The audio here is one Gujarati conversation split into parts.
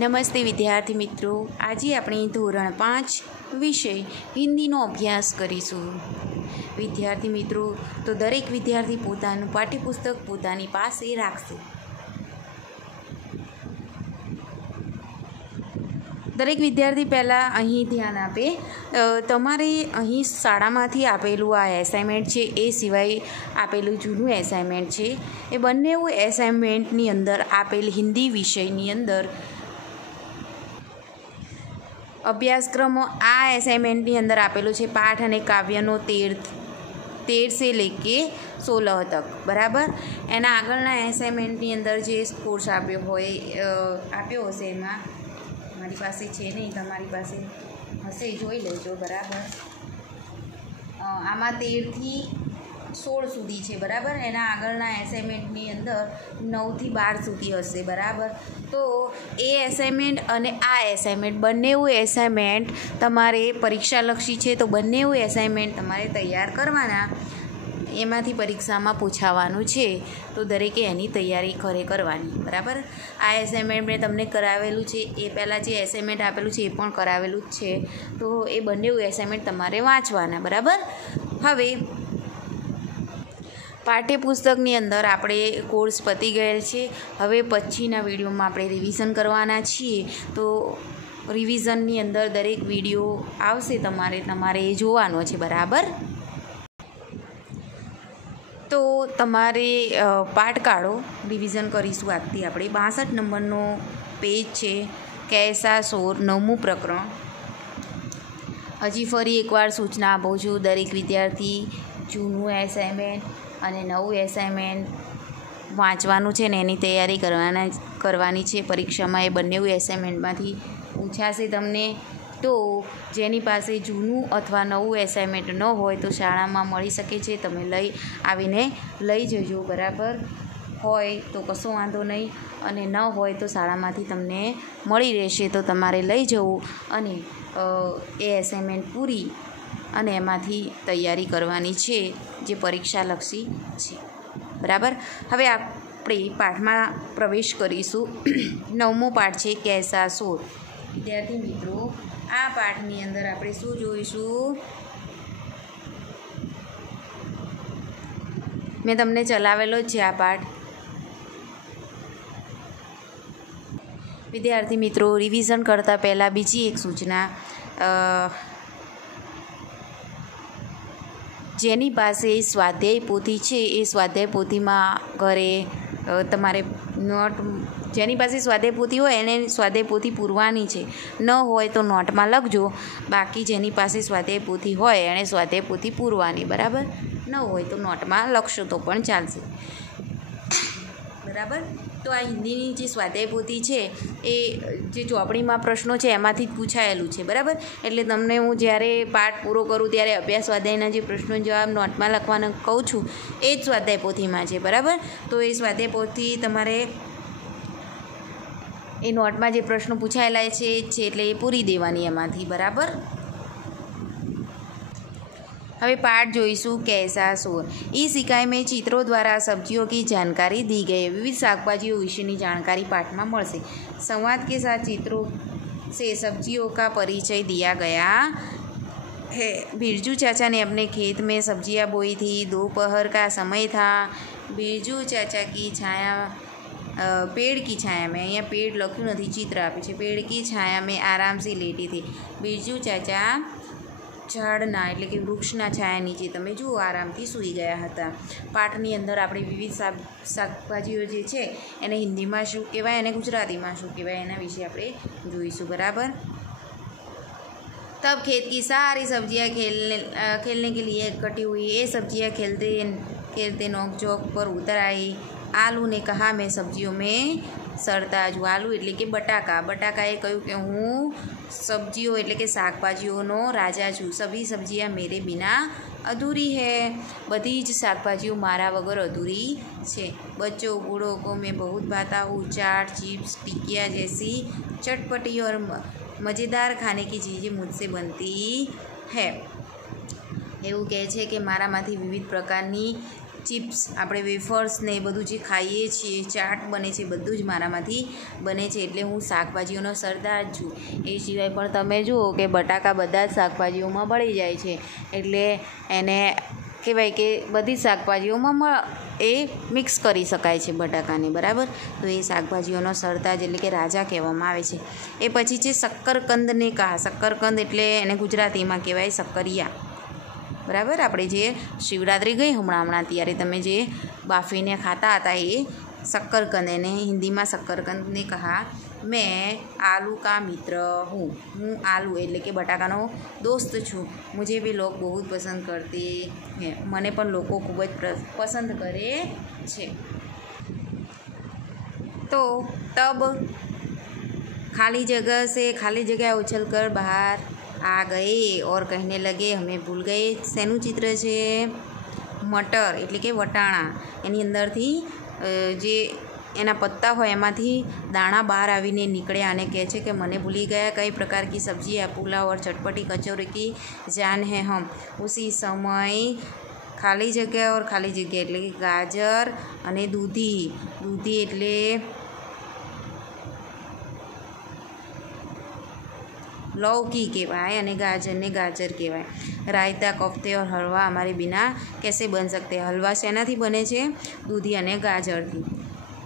નમસ્તે વિદ્યાર્થી મિત્રો, આજે આપણે ધોરણ 5 વિષય હિન્દીનો અભ્યાસ કરીશું. વિદ્યાર્થી મિત્રો, તો દરેક વિદ્યાર્થી પોતાનું પાઠ્યપુસ્તક પોતાની પાસે રાખશે. દરેક વિદ્યાર્થી પહેલાં અહીં ધ્યાન આપે. તમારે અહીં શાળામાંથી આપેલું આ એસાઇનમેન્ટ છે, એ સિવાય આપેલું જૂનું એસાઇનમેન્ટ છે, એ બંને એસાઇનમેન્ટની અંદર આપેલ હિન્દી વિષયની અંદર અભ્યાસક્રમો આ એસાઇનમેન્ટની અંદર આપેલું છે. પાઠ અને કાવ્યનો 13 से लेके 16 तक, બરાબર. એના આગળના એસાઇનમેન્ટની અંદર જે કોર્સ આપ્યો હશે એમાં મારી પાસે છે નહીં, તમારી પાસે હશે, જોઈ લેજો, બરાબર. આમાં 13 થી 16 સુધી છે, બરાબર. એના આગળના એસાઇનમેન્ટની અંદર 9 થી 12 સુધી હશે, બરાબર. તો એ એસાઇનમેન્ટ અને આ એસાઇનમેન્ટ બંને એસાઇનમેન્ટ તમારે પરીક્ષાલક્ષી છે, તો બંને એસાઇનમેન્ટ તમારે તૈયાર કરવાના. એમાંથી પરીક્ષામાં પૂછાવાનું છે, તો દરેકે એની તૈયારી ખરે કરવાની, બરાબર. આ એસાઇનમેન્ટ મેં તમને કરાવેલું છે, એ પહેલાં જે એસાઇનમેન્ટ આપેલું છે એ પણ કરાવેલું જ છે, તો એ બંને એસાઇનમેન્ટ તમારે વાંચવાના, બરાબર. હવે પાઠ્યપુસ્તકની અંદર આપણે કોર્સ પતી ગયેલ છે. હવે પછીના વિડીયોમાં આપણે રિવિઝન કરવાના છીએ, તો રિવિઝનની અંદર દરેક વિડીયો આવશે, તમારે એ જોવાનો છે, બરાબર. તો તમારે પાઠ કાઢો, રિવિઝન કરીશું. આજથી આપણે 62 નંબરનો પેજ છે, કૈસા શોર, 9મું પ્રકરણ. હજી ફરી એકવાર સૂચના આપું છું, દરેક વિદ્યાર્થી જૂનું એસાઇનમેન્ટ અને નવું એસાઇનમેન્ટ વાંચવાનું છે ને એની તૈયારી કરવાની છે. પરીક્ષામાં એ બંને એસાઇનમેન્ટમાંથી પૂછાશે તમને. તો જેની પાસે જૂનું અથવા નવું એસાઇનમેન્ટ ન હોય તો શાળામાં મળી શકે છે, તમે આવીને લઈ જજો, બરાબર. હોય તો કશો વાંધો નહીં, અને ન હોય તો શાળામાંથી તમને મળી રહેશે, તો તમારે લઈ જવું અને એ એસાઇનમેન્ટ પૂરી અને એમાંથી તૈયારી કરવાની છે, જે પરીક્ષાલક્ષી છે, બરાબર. હવે આપણે પાઠમાં પ્રવેશ કરીશું. 9મો પાઠ છે, કૈસા શોર. વિદ્યાર્થી મિત્રો, આ પાઠની અંદર આપણે શું જોઈશું? મેં તમને ચલાવેલો જ છે આ પાઠ. વિદ્યાર્થી મિત્રો, રિવિઝન કરતાં પહેલાં બીજી એક સૂચના, જેની પાસે સ્વાધ્યાય પોથી છે એ સ્વાધ્યાય પોથીમાં ઘરે તમારે જેની પાસે સ્વાધ્યાય પોથી હોય એને સ્વાધ્યાય પોથી પૂરવાની છે. ન હોય તો નોટમાં લખજો. બાકી જેની પાસે સ્વાધ્યાય પોથી હોય એણે સ્વાધ્યાય પોથી પૂરવાની, બરાબર. ન હોય તો નોટમાં લખશો તો પણ ચાલશે, બરાબર. તો આ હિન્દીની જે સ્વાધ્યાય પોથી છે એ જે ચોપડીમાં પ્રશ્નો છે એમાંથી જ પૂછાયેલું છે, બરાબર. એટલે તમને હું જ્યારે પાઠ પૂરો કરું ત્યારે અભ્યાસ સ્વાધ્યાયના જે પ્રશ્નો જવાબ નોટમાં લખવાના કહું છું એ જ સ્વાધ્યાય પોથીમાં છે, બરાબર. તો એ સ્વાધ્યાય પોથી તમારે એ નોટમાં જે પ્રશ્નો પૂછાયેલા છે એ જ છે, એટલે એ પૂરી દેવાની એમાંથી, બરાબર. હવે પાठ જોઈશું, कैसा शोर. इस इकाई में चित्रों द्वारा सब्जियों की जानकारी दी गई. विविध शाकभाजियों विषयની જાણકારી પાઠમાં મળશે. संवाद के साथ चित्रों से सब्जियों का परिचय दिया गया है. बिरजू चाचा ने अपने खेत में सब्जियां बोई थी. दोपहर का समय था. बिरजू चाचा की छाया पेड़ की छाया में, અહીંયા પેડ લખ્યું નથી, ચિત્ર આપ્યું છે. पेड़ की छाया में आराम से लेटी थी. बिरजू चाचा ઝાડના એટલે કે વૃક્ષના છાયા નીચે તમે જુઓ આરામથી સૂઈ ગયા હતા. પાઠની અંદર આપણે વિવિધ શાકભાજીઓ જે છે એને હિન્દીમાં શું કહેવાય અને ગુજરાતીમાં શું કહેવાય એના વિશે આપણે જોઈશું, બરાબર. तब खेत की सारी सब्जियां खेलने के लिए इकट्ठी हुई. ये सब्जियां खेलते खेलते नोक चौक पर उतर आई. आलू ने कहा, मैं सब्जियों में સરતા જ. આલુ એટલે કે બટાકાએ કહ્યું કે હું સબ્જીઓ એટલે કે શાકભાજીઓનો રાજા છું. સભી સબ્જીયા મેરે બિના અધૂરી હૈ. બધી જ શાકભાજીઓ મારા વગર અધૂરી છે. બચ્ચો बूढ़ों को मैं बहुत भाता हूँ. चाट, चिप्स, टिकिया जैसी चटपटी और मज़ेदार खाने की चीज़ें मुझसे बनती है. એવું કહે છે કે મારામાંથી વિવિધ પ્રકારની ચિપ્સ આપણે વેફર્સ ને એ બધું જે ખાઈએ છીએ, ચાટ બને છે, બધું જ મારામાંથી બને છે. એટલે હું શાકભાજીઓનો સરદાર જ છું. એ સિવાય પણ તમે જુઓ કે બટાકા બધા જ શાકભાજીઓમાં ભળી જાય છે. એટલે એને કહેવાય કે બધી શાકભાજીઓમાં એ મિક્સ કરી શકાય છે બટાકાને, બરાબર. તો એ શાકભાજીઓનો સરતાજ એટલે કે રાજા કહેવામાં આવે છે. એ પછી છે શક્કરકંદને કહા. શક્કરકંદ એટલે એને ગુજરાતીમાં કહેવાય શક્કરિયા, બરાબર. આપણે જે શિવરાત્રિ ગઈ હમણાં ત્યારે તમે જે બાફીને ખાતા હતા એ શક્કરકંદ, એને હિન્દીમાં શક્કરકંદને કહા. મેં આલू का मित्र हूँ. હું આલુ એટલે કે બટાકાનો દોસ્ત છું. મુझे भी लोग बहुत पसंद करते हैं. મને પણ લોકો ખૂબ જ પસંદ કરે છે. તો તબ खाली जगह से खाली जगह उछल कर बाहर आ गए और कहने लगे हमें भूल गए. શેનું ચિત્ર છે? મટર એટલે કે વટાણા. એની અંદરથી જે એના પત્તા હોય એમાંથી દાણા બહાર આવીને નીકળ્યા અને કહે છે કે મને ભૂલી ગયા. કઈ પ્રકાર की सब्जी है? पुलाव और चटपटी कचौरी की जान है हम. उसी समय ખાલી જગ્યા ઓર ખાલી જગ્યા એટલે કે ગાજર અને દૂધી. દૂધી એટલે लौकी કહેવાય અને ગાજરને ગાજર કહેવાય. રાયતા, કોફતે और हलवा हमारे बिना कैसे बन सकते हैं. हलवा શેનાથી બને છે? દૂધી અને ગાજરથી.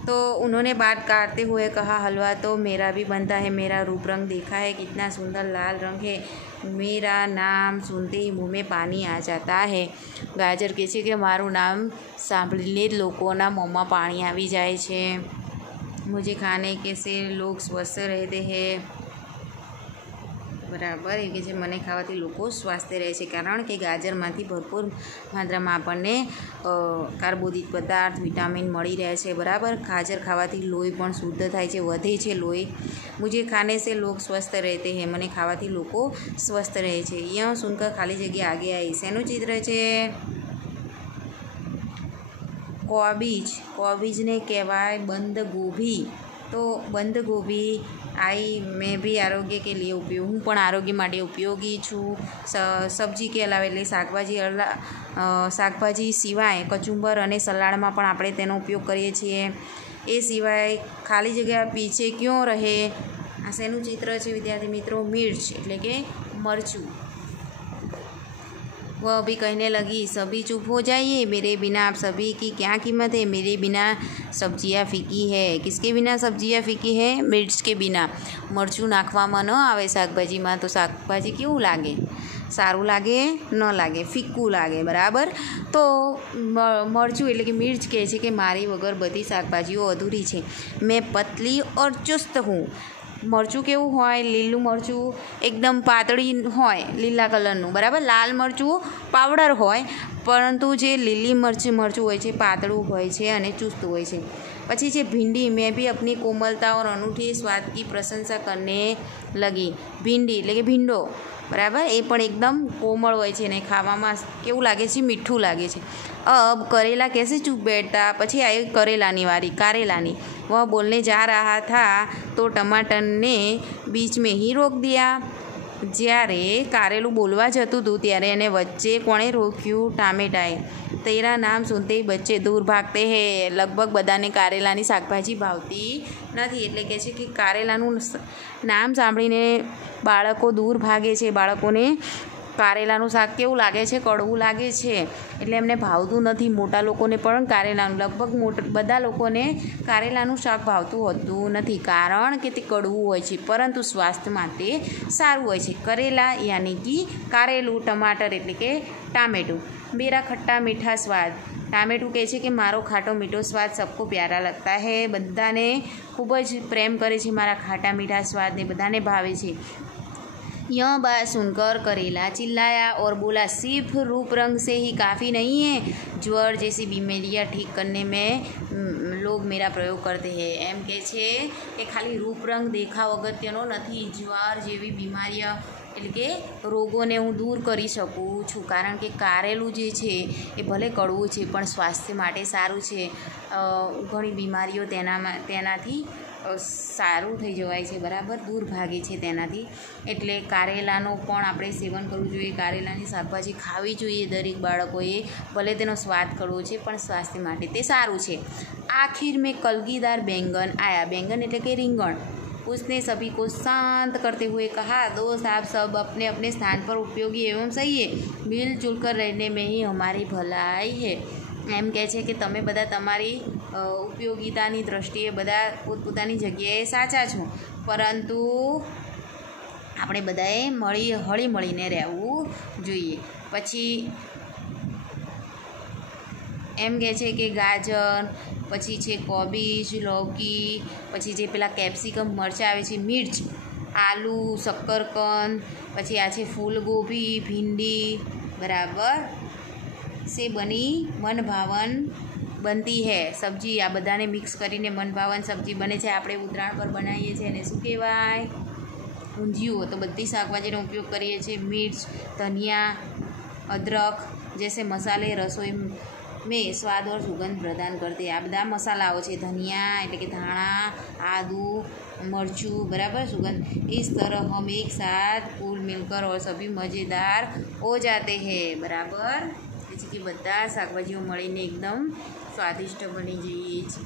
तो उन्होंने बात काटते हुए कहा हलवा तो मेरा भी बनता है. मेरा रूप रंग देखा है कितना सुंदर लाल रंग है. मेरा नाम सुनते ही मुँह में पानी आ जाता है. ગાજર કહે છે કે મારું નામ સાંભળીને જ લોકોના મોંમાં પાણી આવી જાય છે. मुझे खाने के से लोग स्वस्थ रहते हैं. બરાબર. એ કે છે મને ખાવાથી લોકો સ્વાસ્થ્ય રહે છે, કારણ કે ગાજરમાંથી ભરપૂર માત્રામાં આપણને કાર્બોદિત પદાર્થ, વિટામિન મળી રહે છે, બરાબર. ગાજર ખાવાથી લોહી પણ શુદ્ધ થાય છે, વધે છે લોહી. મુझे खाने से लोग स्वस्थ रहते हैं. મને ખાવાથી લોકો સ્વસ્થ રહે છે. યહ સુનકર ખાલી જગ્યા આગે આવી. શેનું ચિત્ર છે? કોબીજ. કોબીજને કહેવાય બંધ ગોભી. તો બંધ ગોભી आई मैं भी आरोग्य के लिए उपयोग. હું પણ આરોગ્ય માટે ઉપયોગી છું. સબ્જી કે અલાવા એટલે શાકભાજી સિવાય કચુંબર અને સલાડમાં પણ આપણે તેનો ઉપયોગ કરીએ છીએ. એ સિવાય ખાલી જગ્યા પીછે ક્यों રહે. આ શેનું ચિત્ર છે વિદ્યાર્થી મિત્રો? મિર્ચ એટલે કે મરચું. वह भी कहने लगी सभी चुप हो जाइए. मेरे बिना आप सभी की क्या कीमत है. मेरे बिना सब्जियाँ फीकी है. किसके बिना सब्जियाँ फीकी है? मिर्च के बिना. મરચું નાખવામાં ન આવે શાકભાજીમાં તો શાકભાજી કેવું લાગે? સારું લાગે? ન લાગે, ફીક્કું લાગે, બરાબર. તો મરચું એટલે કે મિર્ચ કહે છે કે મારી વગર બધી શાકભાજીઓ અધૂરી છે. મેં પતલી ઓર ચુસ્ત હું. મરચું કેવું હોય? લીલું મરચું એકદમ પાતળી હોય, લીલા કલરનું, બરાબર. લાલ મરચું પાવડર હોય, પરંતુ જે લીલી મરચું હોય છે પાતળું હોય છે અને ચુસ્ત હોય છે. પછી છે ભીંડી. મેં भी अपनी कोमलता और अनूठी स्वाद की प्रशंसा करने लगी. ભીંડી એટલે કે ભીંડો, બરાબર. એ પણ એકદમ કોમળ હોય છે અને ખાવામાં કેવું લાગે છે? મીઠું લાગે છે. अब करेला कैसे चुप बैठता. પછી આવી करेलाની વારી, कारेलाની. वह बोलने जा रहा था तो टमाटर ने बीच में ही रोक दिया. જ્યારે કારેલું બોલવા જતું હતું ત્યારે એને વચ્ચે કોણે રોક્યું? ટામેટાએ. તેરા નામ સુનતે ही बच्चे दूर भागते हैं. લગભગ બધાને કારેલાની શાકભાજી ભાવતી નથી. એટલે કહે છે કે કારેલાનું નામ સાંભળીને બાળકો દૂર ભાગે છે. બાળકોને કારેલાનું શાક કેવું લાગે છે? કડવું લાગે છે, એટલે એમને ભાવતું નથી. મોટા લોકોને પણ કારેલાનું, લગભગ બધા લોકોને કારેલાનું શાક ભાવતું હોતું નથી, કારણ કે તે કડવું હોય છે, પરંતુ સ્વાસ્થ્ય માટે સારું હોય છે. કરેલા યાની કે કારેલું, ટમાટર એટલે કે ટામેટું. મેરા ખટ્ટા મીઠા સ્વાદ. ટામેટું કહે છે કે મારો ખાટો મીઠો સ્વાદ સબકો પ્યારા લગતા હૈ. બધાને ખૂબ જ પ્રેમ કરે છે મારા ખાટા મીઠા સ્વાદને, બધાને ભાવે છે. यह बात सुनकर करेला चिल्लाया और बोला सिर्फ रूप रंग से ही काफ़ी नहीं है. ज्वर जैसी बीमारियाँ ठीक करने में लोग मेरा प्रयोग करते हैं. એમ કહે છે કે ખાલી રૂપ રંગ દેખાવ અગત્યનો નથી. જ્વર જેવી બીમારીઓ એટલે કે રોગોને હું દૂર કરી શકું છું, કારણ કે કારેલું જે છે એ ભલે કડવું છે પણ સ્વાસ્થ્ય માટે સારું છે. ઘણી બીમારીઓ તેનાથી સારું થઈ જવાય છે, બરાબર, દૂર ભાગે છે તેનાથી. એટલે કારેલાનો પણ આપણે સેવન કરવું જોઈએ. કારેલાની શાકભાજી ખાવી જોઈએ દરેક બાળકોએ. ભલે તેનો સ્વાદ કડવો છે પણ સ્વાસ્થ્ય માટે તે સારું છે. આખિર મેં કલગીદાર बैंगन आया. बैंगन એટલે કે રીંગણ. उसने सभी को शांत करते हुए कहा, दोस्त आप सब अपने अपने स्थान पर उपयोगी एवं सही है. मिलजुल कर रहने में ही हमारी भलाई है. એમ કહે છે કે તમે બધા તમારી ઉપયોગિતાની દૃષ્ટિએ બધા પોતપોતાની જગ્યાએ સાચા છો, પરંતુ આપણે બધાએ હળી મળીને રહેવું જોઈએ. પછી એમ કહે છે કે ગાજર, પછી છે કોબીજ, લૌકી, પછી જે પેલા કેપ્સિકમ મરચાં આવે છે, મિર્ચ, આલુ, શક્કરકંદ, પછી આ છે ફૂલગોભી, ભીંડી, બરાબર, से बनी मन भावन બનતી હે સબ્જી. આ બધાને મિક્સ કરીને મનભાવન સબ્જી બને છે. આપણે ઉત્તરાયણ પર બનાવીએ છીએ અને શું કહેવાય? ઊંધિયું. તો બધી શાકભાજીનો ઉપયોગ કરીએ છીએ. મિર્ચ, ધનિયા, અદરક जैसे मसाले रसोई में स्वाद और सुगंध प्रदान करते हैं. આ બધા મસાલાઓ છે. ધનિયા એટલે કે ધાણા, આદુ, मरचू, बराबर, सुगंध. इस तरह हम एक साथ कुल मिलकर और सभी मज़ेदार हो जाते हैं. बराबर, कि બધા શાકભાજીઓ મળીને એકદમ સ્વાદિષ્ટ બની જઈએ છીએ.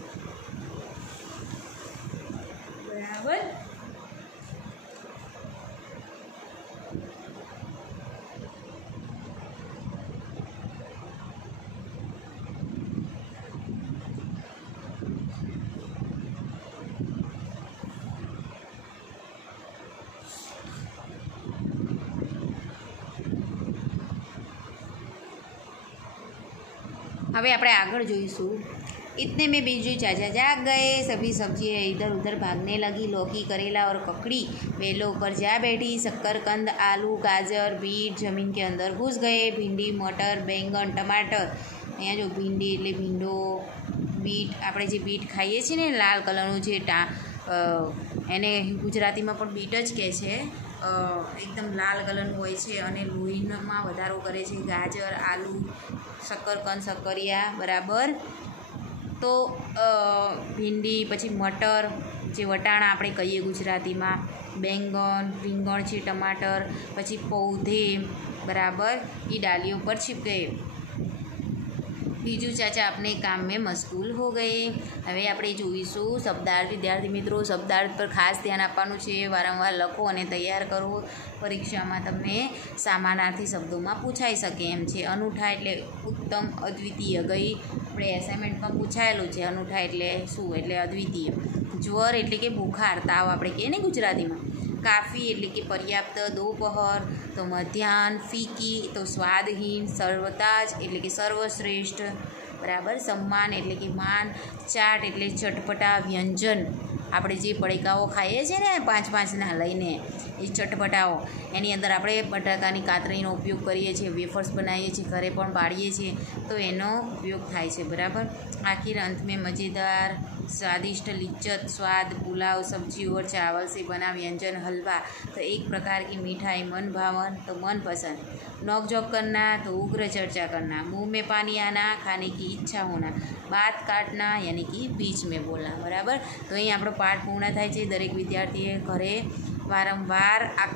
બરાબર. હવે આપણે આગળ જોઈશું. इतने में बिरजू चाचा जाग गए. सभी सब्जियाँ इधर उधर भागने लगी. लौकी, करेला और ककड़ी वेलों पर जा बैठी. शक्करकंद, आलू, गाजर, बीट जमीन के अंदर घुस गए. भिंडी, मटर, बैंगन, टमाटर. અહીંયા જો ભીંડી એટલે ભીંડો, બીટ, આપણે જે બીટ ખાઈએ છીએ ને લાલ કલરનું જે એને ગુજરાતીમાં પણ બીટ જ કહે છે. એકદમ લાલ કલરનું હોય છે અને લોહીમાં વધારો કરે છે. ગાજર, આલુ, શક્કરકંદ, શક્કરિયા, બરાબર. તો ભીંડી, પછી મટર, જે વટાણા આપણે કહીએ ગુજરાતીમાં, બેંગન, રીંગણ છે, ટમાટર, પછી પૌધે, બરાબર, એ ડાलियों पर छिप गए. બીજુ ચાચા अपने काम में मशगूल हो गए. હવે આપણે જોઈશું શબ્દાર્થ. વિદ્યાર્થી મિત્રો, શબ્દાર્થ પર ખાસ ધ્યાન આપવાનું છે. વારંવાર લખો અને તૈયાર કરો. પરીક્ષામાં તમને સમાનાર્થી શબ્દોમાં પૂછાઈ શકે એમ છે. અનૂઠા એટલે ઉત્તમ, અદ્વિતીય. ગઈ આપણે એસાઇનમેન્ટમાં પૂછાયેલું છે. અનૂઠા એટલે શું? એટલે અદ્વિતીય. જ્વર એટલે કે બુખાર, તાવ આપણે કહીએ ને ગુજરાતીમાં. કાફી એટલે કે પર્યાપ્ત. દોપહર તો મધ્યાહન. ફીકી તો સ્વાદહીન. સર્વતાજ એટલે કે સર્વશ્રેષ્ઠ, બરાબર. સમ્માન એટલે કે માન. ચાટ એટલે ચટપટા વ્યંજન. આપણે જે પડીકાઓ ખાઈએ છીએ ને 5-5ના લઈને, એ ચટપટાઓ, એની અંદર આપણે બટાકાની કાતરીનો ઉપયોગ કરીએ છીએ. વેફર્સ બનાવીએ છીએ, ઘરે પણ પાડીએ છીએ, તો એનો ઉપયોગ થાય છે, બરાબર. आखिर अंत में मज़ेदार, स्वादिष्ट, लिज्जत, स्वाद, पुलाव, सब्जी और चावल से बना व्यंजन, हलवा. तो एक प्रकार की मिठाई, मन भावन तो मनपसंद. नोक-झोंक करना तो उग्र चर्चा करना. मुंह में पानी आना, खाने की इच्छा होना. बात काटना यानी कि बीच में बोलना. बराबर. तो અહીં આપણો પાઠ પૂર્ણ થાય છે. દરેક વિદ્યાર્થીએ ઘરે વારંવાર આ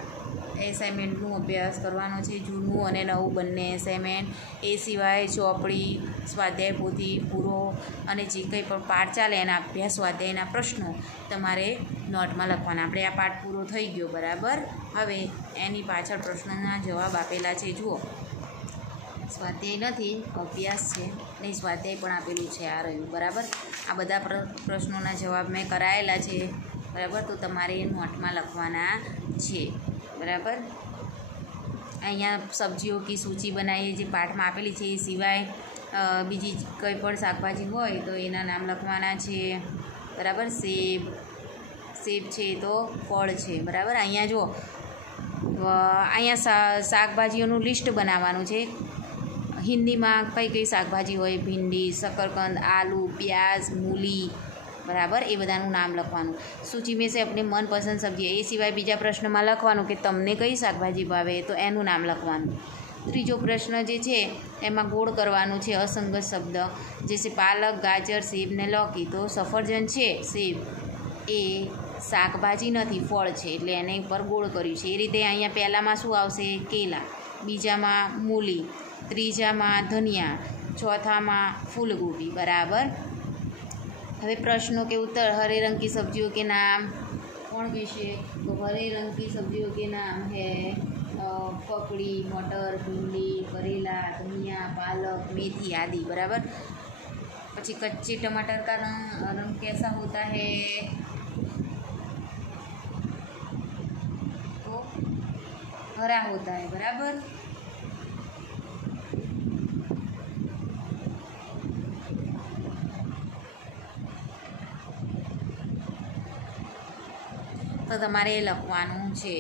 એસાઇનમેન્ટનું અભ્યાસ કરવાનો છે. જૂનું અને નવું બંને એસાઇનમેન્ટ. એ સિવાય ચોપડી, સ્વાધ્યાય પોથી પૂરો અને જે કંઈ પણ પાઠ ચાલે એના અભ્યાસ સ્વાધ્યાયના પ્રશ્નો તમારે નોટમાં લખવાના. આપણે આ પાઠ પૂરો થઈ ગયો, બરાબર. હવે એની પાછળ પ્રશ્નના જવાબ આપેલા છે. જુઓ, સ્વાધ્યાય નથી, અભ્યાસ છે. નહીં, સ્વાધ્યાય પણ આપેલું છે. આ રહ્યું, બરાબર. આ બધા પ્રશ્નોના જવાબ મેં કરાયેલા છે, બરાબર. તો તમારે નોટમાં લખવાના છે, બરાબર. અહીંયા સબ્જીઓ કી સૂચિ બનાવીએ, જે પાઠમાં આપેલી છે. એ સિવાય બીજી કંઈ પણ શાકભાજી હોય તો એના નામ લખવાના છે, બરાબર. સેબ છે તો ફળ છે, બરાબર. અહીંયા જો અહીંયા શાકભાજીઓનું લિસ્ટ બનાવવાનું છે. હિન્દીમાં કઈ કઈ શાકભાજી હોય? ભીંડી, शकरकंद, आलू, प्याज, मूली, બરાબર. એ બધાનું નામ લખવાનું. સૂચિ મેં સે अपने मनपसंद सब्जी. એ સિવાય બીજા પ્રશ્નમાં લખવાનું કે તમને કઈ શાકભાજી ભાવે, તો એનું નામ લખવાનું. ત્રીજો પ્રશ્ન જે છે એમાં ગોળ કરવાનું છે અસંગત શબ્દ. જેસે પાલક, ગાજર, સેબ ને લૌકી. તો સફરજન છે, સેબ એ શાકભાજી નથી, ફળ છે, એટલે એને ઉપર ગોળ કર્યું છે. એ રીતે અહીંયા પહેલાંમાં શું આવશે? કેલા, બીજામાં મૂલી, ત્રીજામાં ધનિયા, ચોથામાં ફૂલગોभी. બરાબર. હવે પ્રશ્નો કે उत्तर. हरे रंग की सब्जियों के नाम कौन कहेશે? तो हरे रंग की सब्जियों के नाम है पकड़ी, मटर, भिंडी, करेला, धनिया, पालक, मेथी आदि. बराबर. પછી कच्चे टमाटर का रंग कैसा होता है? तो हरा होता है. बराबर. તો તમારે લખવાનું છે.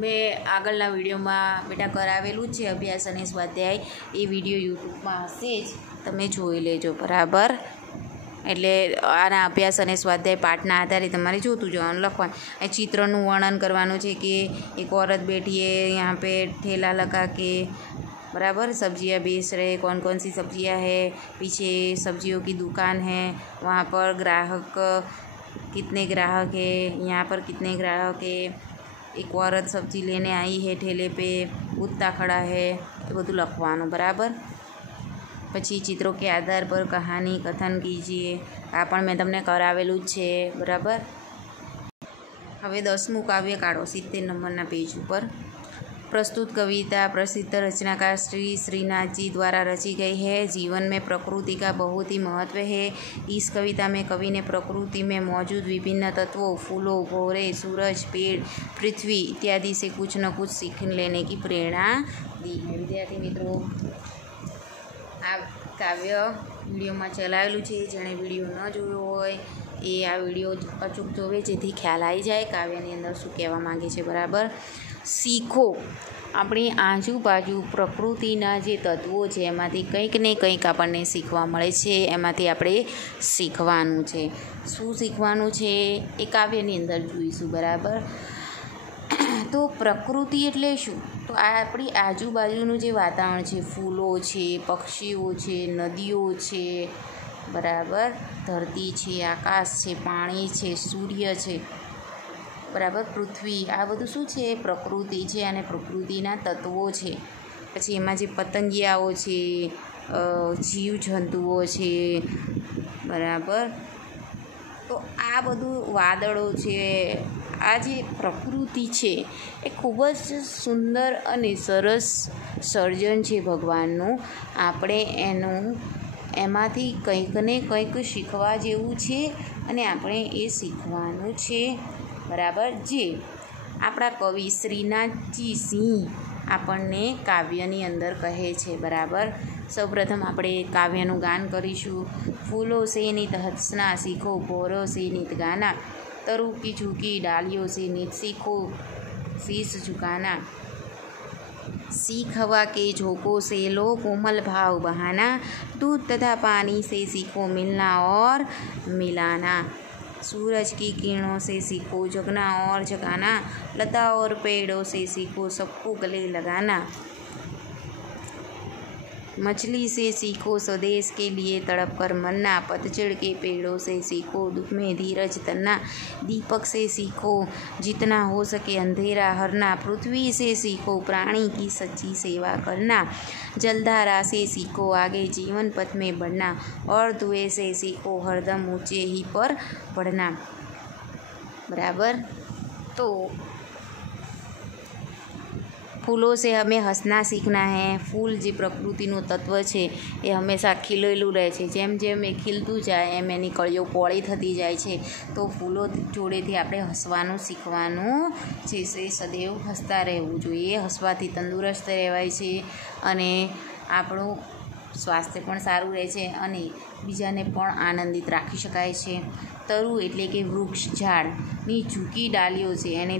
મેં આગળના વિડીયોમાં બેટા કરાવેલું જ છે અભ્યાસ અને સ્વાધ્યાય. એ વિડીયો યુટ્યુબમાં હશે જ, તમે જોઈ લેજો. બરાબર. એટલે આના અભ્યાસ અને સ્વાધ્યાય પાઠના આધારે તમારે જોતું જવાનું, લખવાનું. એ ચિત્રનું વર્ણન કરવાનું છે કે એક औरत बैठी है यहाँ पे ठेला लगा के. बराबर. सब्जियाँ बेच रहे, कौन कौन सी सब्जियाँ है, पीछे सब्जियों की दुकान है, वहाँ पर ग्राहक कितने ग्राहक है, यहाँ पर कितने ग्राहक है, एक औरत सब्जी लेने आई है ठेले पे, कुत्ता खड़ा है. એ બધું લખવાનું. બરાબર. પછી ચિત્રો કે આધાર પર કહાની કથન કીજીએ. આ પણ મેં તમને કરાવેલું જ છે. બરાબર. હવે 10મું કાવ્ય કાઢો 70 નંબરના પેજ ઉપર. प्रस्तुत कविता प्रसिद्ध रचनाकार श्री श्रीनाथ जी द्वारा रची गई है. जीवन में प्रकृति का बहुत ही महत्व है. इस कविता में कवि ने प्रकृति में मौजूद विभिन्न तत्वों, फूलों, भौरे, सूरज, पेड़, पृथ्वी इत्यादि से कुछ न कुछ सीख लेने की प्रेरणा दी है. विद्यार्थी मित्रों, આ કાવ્ય વિડીયોમાં ચલાવેલું છે. જેણે વિડીયો ન જોયો હોય એ આ વિડીયો અચૂક જોવે, જેથી ખ્યાલ આવી જાય કાવ્યની અંદર શું કહેવા માંગે છે. બરાબર. શીખો. આપણી આજુબાજુ પ્રકૃતિના જે તત્વો છે એમાંથી કંઈક ને કંઈક આપણને શીખવા મળે છે. એમાંથી આપણે શીખવાનું છે. શું શીખવાનું છે એ કાવ્યની અંદર જોઈશું. બરાબર. તો પ્રકૃતિ એટલે શું? તો આ આપણી આજુબાજુનું જે વાતાવરણ છે, ફૂલો છે, પક્ષીઓ છે, નદીઓ છે, બરાબર, ધરતી છે, આકાશ છે, પાણી છે, સૂર્ય છે, બરાબર, પૃથ્વી, આ બધું શું છે? પ્રકૃતિ છે અને પ્રકૃતિના તત્વો છે. પછી એમાં જે પતંગિયાઓ છે, જીવજંતુઓ છે, બરાબર. તો આ બધું વાદળો છે, આ જે પ્રકૃતિ છે એ ખૂબ જ સુંદર અને સરસ સર્જન છે ભગવાનનું. આપણે એમાંથી કંઈક ને કંઈક શીખવા જેવું છે અને આપણે એ શીખવાનું છે. બરાબર. જે આપણા કવિ શ્રીનાથજી સિંહ આપણને કાવ્યની અંદર કહે છે. બરાબર. સૌપ્રથમ આપણે કાવ્યનું ગાન કરીશું. ફૂલો સે નિત હસના सीखो, भौरों से नित गाना, तरु की झुकी डालियों से नित सीखो शीश झुकाना, सीख हवा के झोंकों से लो कोमल भाव बहाना, दूध तथा पानी से सीखो मिलना और मिलाना, सूरज की किरणों से सीखो जगना और जगाना, लता और पेड़ों से सीखो सबको गले लगाना, मछली से सीखो स्वदेश के लिए तड़प कर मरना, पतझड़ के पेड़ों से सीखो दुख में धीरज धरना, दीपक से सीखो जितना हो सके अंधेरा हरना, पृथ्वी से सीखो प्राणी की सच्ची सेवा करना, जलधारा से सीखो आगे जीवन पथ में बढ़ना, और धुएं से सीखो हरदम ऊंचे ही पर बढ़ना. बराबर. तो फूलों से हमें हंसना सीखना है. फूल જે પ્રકૃતિનું તત્વ છે એ હંમેશા ખીલેલું રહે છે. જેમ જેમ એ ખીલતું જાય એમ એની કળીઓ પોળી થતી જાય છે. તો ફૂલો જોડેથી આપણે હસવાનું શીખવાનું છે. સદૈવ હસતા રહેવું જોઈએ. હસવાથી તંદુરસ્ત રહેવાય છે અને આપણું સ્વાસ્થ્ય પણ સારું રહે છે અને બીજાને પણ આનંદિત રાખી શકાય છે. તરુ એટલે કે વૃક્ષ, ઝાડની ઝૂકી ડાળીઓ છે એને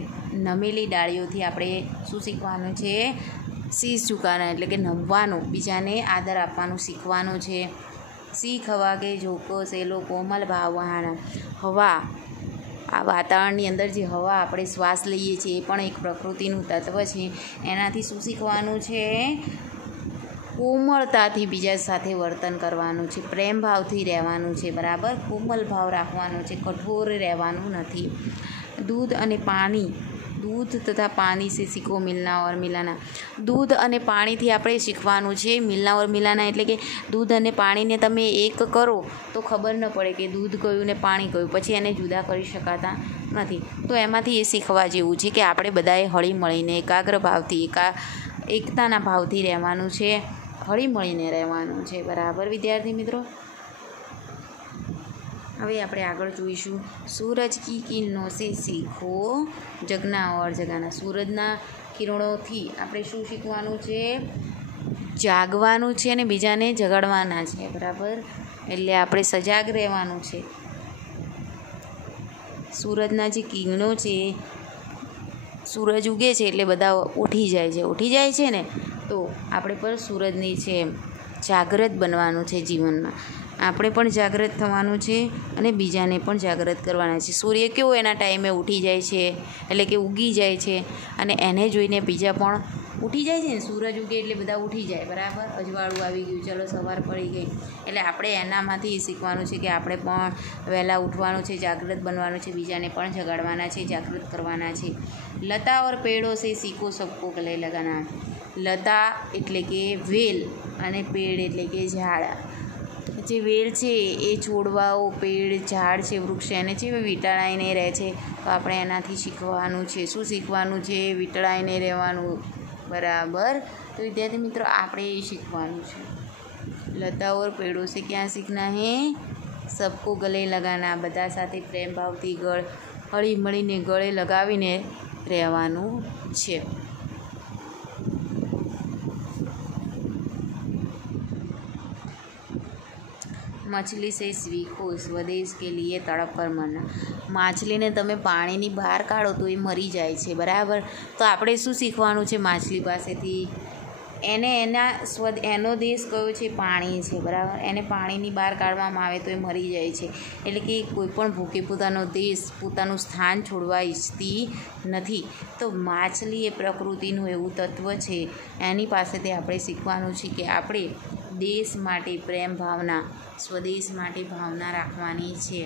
નમેલી ડાળીઓથી આપણે શું શીખવાનું છે? શીશ ઝુકાના એટલે કે નમવાનું, બીજાને આદર આપવાનું શીખવાનું છે. શીખ હવા કે ઝોકો સેલો કોમલ ભાવ વહાણા. હવા, આ વાતાવરણની અંદર જે હવા આપણે શ્વાસ લઈએ છીએ એ પણ એક પ્રકૃતિનું તત્વ છે. એનાથી શું શીખવાનું છે? કોમળતાથી બીજા સાથે વર્તન કરવાનું છે, પ્રેમ ભાવથી રહેવાનું છે, બરાબર, કોમલ ભાવ રાખવાનો છે, કઠોર રહેવાનું નથી. दूध અને પાણી, दूध તથા પાણી સે શીખો મિલના ઓર મિલાના. દૂધ અને પાણીથી આપણે શીખવાનું છે મિલના ઓર મિલાના, એટલે કે દૂધ અને પાણીને તમે એક કરો તો ખબર ન પડે કે દૂધ કયું ને પાણી કયું, પછી એને જુદા કરી શકાતા નથી. તો એમાંથી એ શીખવા જેવું છે કે આપણે બધાએ હળી મળીને એકાગ્ર ભાવથી એકતાના ભાવથી રહેવાનું છે, હળી મળીને રહેવાનું છે, બરાબર વિદ્યાર્થી મિત્રો. હવે આપણે આગળ જોઈશું સૂરજ કી કિરણો સે શીખો જગના ઓર જગાના. સૂરજના કિરણોથી આપણે શું શીખવાનું છે? જાગવાનું છે અને બીજાને જગાડવાના છે, બરાબર. એટલે આપણે સજાગ રહેવાનું છે. સૂરજના જે કિરણો છે, સૂરજ ઉગે છે એટલે બધા ઉઠી જાય છે ને, તો આપણે પણ સૂરજની છે જાગૃત બનવાનું છે જીવનમાં. આપણે પણ જાગૃત થવાનું છે અને બીજાને પણ જાગૃત કરવાના છે. સૂર્ય કેવો એના ટાઈમે ઉઠી જાય છે, એટલે કે ઉગી જાય છે, અને એને જોઈને બીજા પણ ઉઠી જાય છે ને. સૂરજ ઉગે એટલે બધા ઉઠી જાય, બરાબર. અજવાળું આવી ગયું, ચલો સવાર પડી ગઈ, એટલે આપણે એનામાંથી શીખવાનું છે કે આપણે પણ વહેલા ઉઠવાનું છે, જાગૃત બનવાનું છે, બીજાને પણ જગાડવાના છે, જાગૃત કરવાના છે. લતા ઓર પેડો સે શીખો સબકો ગલે લગાના. લતા એટલે કે વેલ અને પેડ એટલે કે ઝાડ. જે વેલ છે એ છોડવાઓ, પેડ, ઝાડ છે, વૃક્ષ એને છે વીંટળાઈને રહે છે, તો આપણે એનાથી શીખવાનું છે. શું શીખવાનું છે? વીંટળાઈને રહેવાનું, બરાબર. તો વિદ્યાર્થી મિત્રો આપણે એ શીખવાનું છે. લતા ઓર પેડો સે ક્યાં શીખના હે? સબકો ગલે લગાના. બધા સાથે પ્રેમ ભાવથી હળી મળીને ગળે લગાવીને રહેવાનું છે. મછલી સે શીખો સ્વદેશ કે લીએ તડપ પર મરના. માછલીને તમે પાણીની બહાર કાઢો તો એ મરી જાય છે, બરાબર. તો આપણે શું શીખવાનું છે માછલી પાસેથી? એનો દેશ કયો છે? પાણી છે, બરાબર. એને પાણીની બહાર કાઢવામાં આવે તો એ મરી જાય છે. એટલે કે કોઈ પણ ભૂખે પોતાનો દેશ, પોતાનું સ્થાન છોડવા ઈચ્છતી નથી. તો માછલી એ પ્રકૃતિનું એવું તત્વ છે, એની પાસેથી આપણે શીખવાનું છે કે આપણે દેશ માટે પ્રેમ ભાવના, સ્વદેશ માટે ભાવના રાખવાની છે.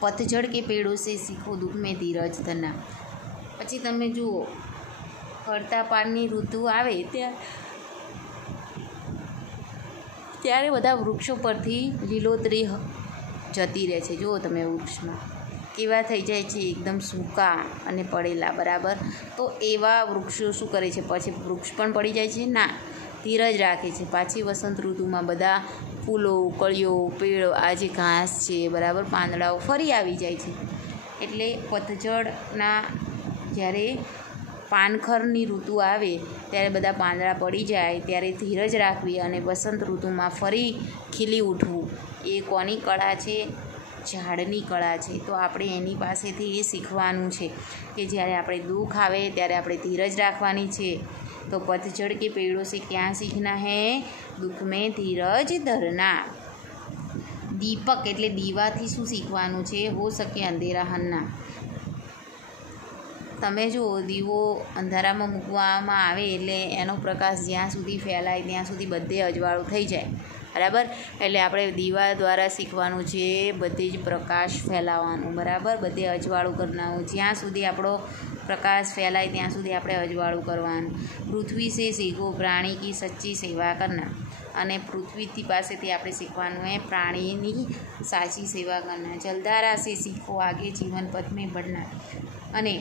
પતઝડ કે પેડો સે શીખો દુઃખ મેં ધીરજ ધરના. પછી તમે જુઓ, ખરતા પાનની ઋતુ આવે ત્યારે બધા વૃક્ષો પરથી લીલોતરી જતી રહે છે. જુઓ તમે વૃક્ષમાં કેવા થઈ જાય છે, એકદમ સૂકા અને પડેલા, બરાબર. તો એવા વૃક્ષો શું કરે છે? પછી વૃક્ષ પણ પડી જાય છે? ના, ધીરજ રાખે છે. પાછી વસંત ઋતુમાં બધા ફૂલો, કળીઓ, પેડ, આ જે ઘાસ છે, બરાબર, પાંદડાઓ ફરી આવી જાય છે. એટલે પતઝડના જ્યારે પાનખરની ઋતુ આવે ત્યારે બધા પાંદડા પડી જાય ત્યારે ધીરજ રાખવી અને વસંત ઋતુમાં ફરી ખીલી ઉઠવું, એ કોની કળા છે? ઝાડની કળા છે. તો આપણે એની પાસેથી એ શીખવાનું છે કે જ્યારે આપણે દુઃખ આવે ત્યારે આપણે ધીરજ રાખવાની છે. તો પતઝડ કે પેડો સે ક્યાં શીખના હે? દુઃખ મેં ધીરજ ધરના. દીપક એટલે દીવાથી શું શીખવાનું છે? હો શકે અંધેરા હન્ના. તમે જુઓ, દીવો અંધારામાં મૂકવામાં આવે એટલે એનો પ્રકાશ જ્યાં સુધી ફેલાય ત્યાં સુધી બધે અજવાળું થઈ જાય, બરાબર. એટલે આપણે દીવા દ્વારા શીખવાનું છે બધે જ પ્રકાશ ફેલાવવાનું, બરાબર. બધે અજવાળું કરવાનું, જ્યાં સુધી આપણો પ્રકાશ ફેલાય ત્યાં સુધી આપણે અજવાળું કરવાનું. પૃથ્વી સે શીખો પ્રાણી કી સચ્ચી સેવા કરના. અને પૃથ્વીથી પાસેથી આપણે શીખવાનું એ પ્રાણીની સાચી સેવા કરના. જલધારા સે શીખો આગે જીવન પથ મેં બઢના. અને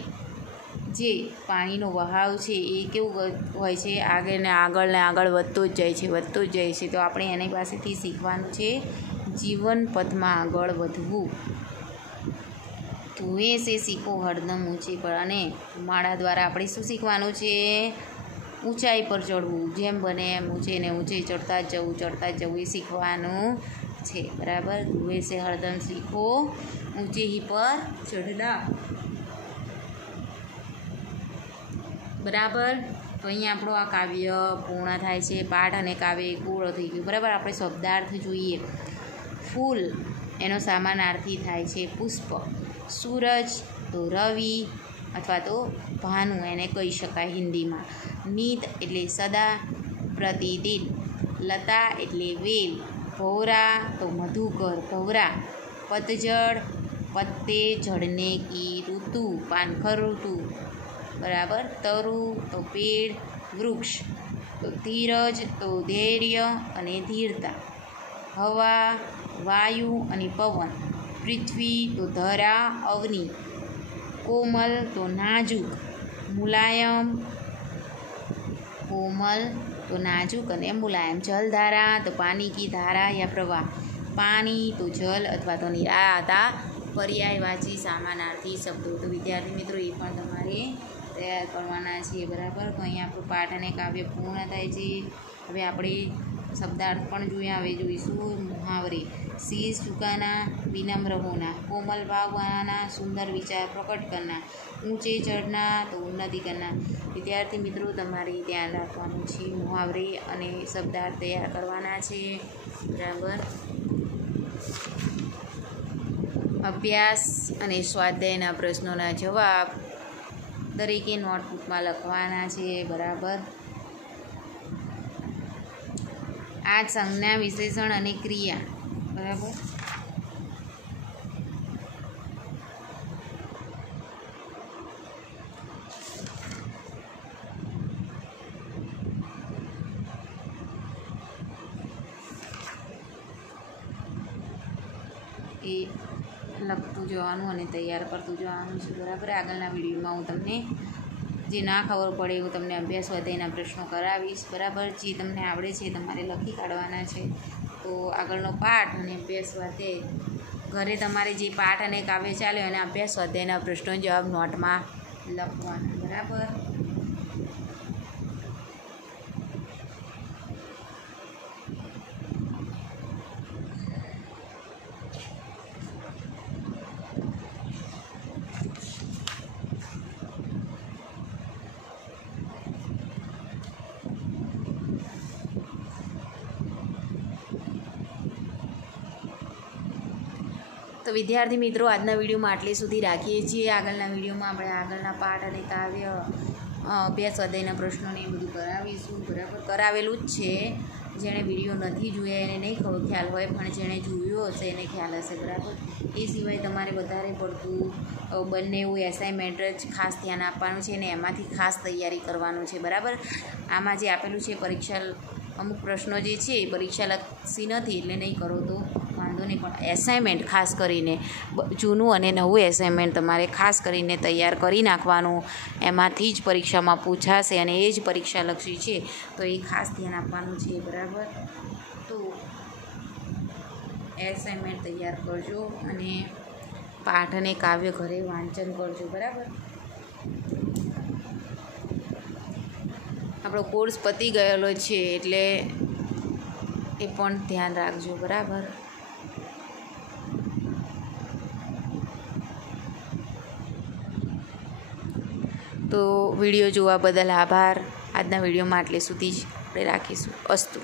જે પાણીનો વહાવ છે એ કેવું હોય છે? આગળ ને આગળ વધતો જ જાય છે. તો આપણે એની પાસેથી શીખવાનું છે જીવન પથમાં આગળ વધવું. ધુએ સે શીખો હરદમ ઊંચે પર. અને ધુમાડા દ્વારા આપણે શું શીખવાનું છે? ઊંચાઈ પર ચડવું, જેમ બને એમ ઊંચે ને ઊંચે ચડતા જ જવું, એ શીખવાનું છે, બરાબર. ધુએ સે હરદમ શીખો ઊંચે હી પર ચઢના, બરાબર. તો અહીંયા આપણો આ કાવ્ય પૂર્ણ થાય છે. પાઠ અને કાવ્ય પૂર્ણ થઈ ગયું, બરાબર. આપણે શબ્દાર્થ જોઈએ. ફૂલ એનો સમાનાર્થી થાય છે પુષ્પ. સૂરજ તો રવિ અથવા તો ભાનુ એને કહી શકાય હિન્દીમાં. નીત એટલે સદા, પ્રતિદિન. લતા એટલે વેલ. ભૌરા તો મધુકર ભૌરા. પતઝડ પત્તે ઝડને કી ઋતુ પાનખર ઋતુ બરાબર. તરુ તો પેડ વૃક્ષ. તો ધીરજ તો ધૈર્ય અને ધીરતા. હવા વાયુ અને પવન. પૃથ્વી તો ધરા અગ્નિ. કોમલ તો નાજુક. મુલાયમ કોમલ તો નાજુક અને મુલાયમ. જલધારા તો પાણી કી ધારા યા પ્રવાહ. પાણી તો જલ અથવા તો નીર. આ હતા પર્યાયવાચી સમાનાર્થી શબ્દો. તો વિદ્યાર્થી મિત્રો એ પણ તમારે તૈયાર કરવાના છે બરાબર. તો અહીંયા આપણું પાઠ અને કાવ્ય પૂર્ણ થાય છે. હવે આપણે શબ્દાર્થ પણ જોયા. હવે જોઈશું મુહાવરે. શીશ ઝુકાના વિનમ્ર હોના. કોમલ ભાવવાના સુંદર વિચાર પ્રकट કરના. ઊંચે ચઢના તો ઉન્નતિ કરના. વિદ્યાર્થી મિત્રો તમારે ધ્યાન રાખવાનું છે. મુહાવરે અને શબ્દાર્થ તૈયાર કરવાના છે બરાબર. અભ્યાસ અને સ્વાધ્યાયના પ્રશ્નોના જવાબ દરેકે નોટબુકમાં લખવાના છે બરાબર. આ સંજ્ઞા વિશેષણ અને ક્રિયા બરાબર. એ લખતું જવાનું અને તૈયાર કરતું જવાનું છે બરાબર. આગળના વિડીયોમાં હું તમને જે ના ખબર પડે એવું તમને અભ્યાસ સ્વાધ્યાયના પ્રશ્નો કરાવીશ બરાબર. જે તમને આવડે છે તમારે લખી કાઢવાના છે. તો આગળનો પાઠ અને અભ્યાસ સ્વાધ્યાય ઘરે તમારે જે પાઠ અને કાવ્ય ચાલ્યો અને અભ્યાસ સ્વાધ્યાયના પ્રશ્નો જવાબ નોટમાં લખવાના બરાબર. તો વિદ્યાર્થી મિત્રો આજના વિડીયોમાં આટલે સુધી રાખીએ છીએ. આગળના વિડીયોમાં આપણે આગળના પાઠ અને કાવ્ય અભ્યાસ સ્વાધ્યાયના પ્રશ્નોને એ બધું કરાવીશું બરાબર. કરાવેલું જ છે. જેણે વિડીયો નથી જોયા એને નહીં ખ્યાલ હોય, પણ જેણે જોયો હશે એને ખ્યાલ હશે બરાબર. એ સિવાય તમારે વધારે પડતું બંને એવું એસાઇનમેન્ટ જ ખાસ ધ્યાન આપવાનું છે અને એમાંથી ખાસ તૈયારી કરવાનું છે બરાબર. આમાં જે આપેલું છે પરીક્ષા અમુક પ્રશ્નો જે છે એ પરીક્ષાલક્ષી નથી એટલે નહીં કરો તો વાંધો નહીં, પણ એસાઇનમેન્ટ ખાસ કરીને જૂનું અને નવું એસાઇનમેન્ટ તમારે ખાસ કરીને તૈયાર કરી નાખવાનું. એમાંથી જ પરીક્ષામાં પૂછાશે અને એ જ પરીક્ષાલક્ષી છે તો એ ખાસ ધ્યાન આપવાનું છે બરાબર. તો એસાઇનમેન્ટ તૈયાર કરજો અને પાઠ અને કાવ્ય ઘરે વાંચન કરજો બરાબર. આપણો કોર્સ પતી ગયેલો છે એટલે એ પણ ધ્યાન રાખજો બરાબર. તો વિડીયો જોવા બદલ આભાર. આજના વિડીયોમાં આટલે સુધી જ આપણે રાખીશું. અસ્તુ.